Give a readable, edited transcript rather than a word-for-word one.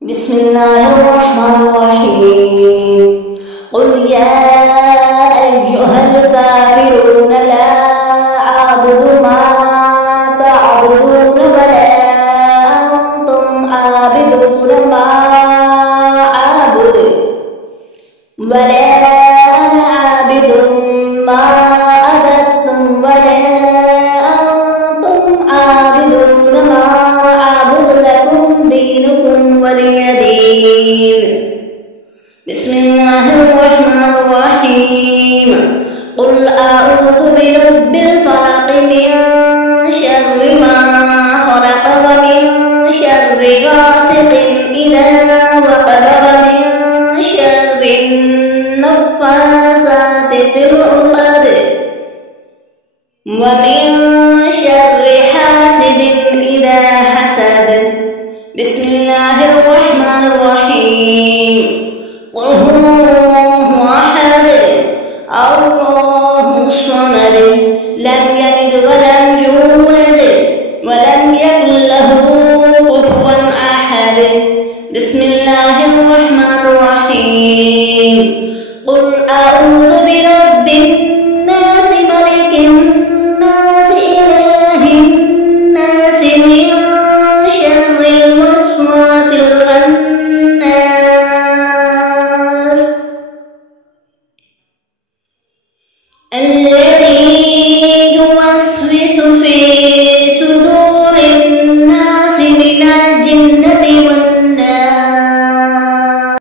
بسم الله الرحمن الرحيم. قل يا أيها الكافرون لا أعبد ما تعبدون ولا أنتم عابدون ما أعبد ولا أنا عابد ما عبدتم ولا أنتم عابدون ما أعبد لكم دينكم ولي دين. بسم الله الرحمن الرحيم. قل أعوذ برب الفلق من شر ما خلق ومن شر غاسق إذا وقب ومن شر النفاثات في العقد ومن شر حاسد إذا حسد. بسم الله الرحمن الرحيم. قل هو الله أحد الله الصمد لم يلد ولم يولد ولم يكن له كفوا أحد. بسم الله الرحمن الرحيم.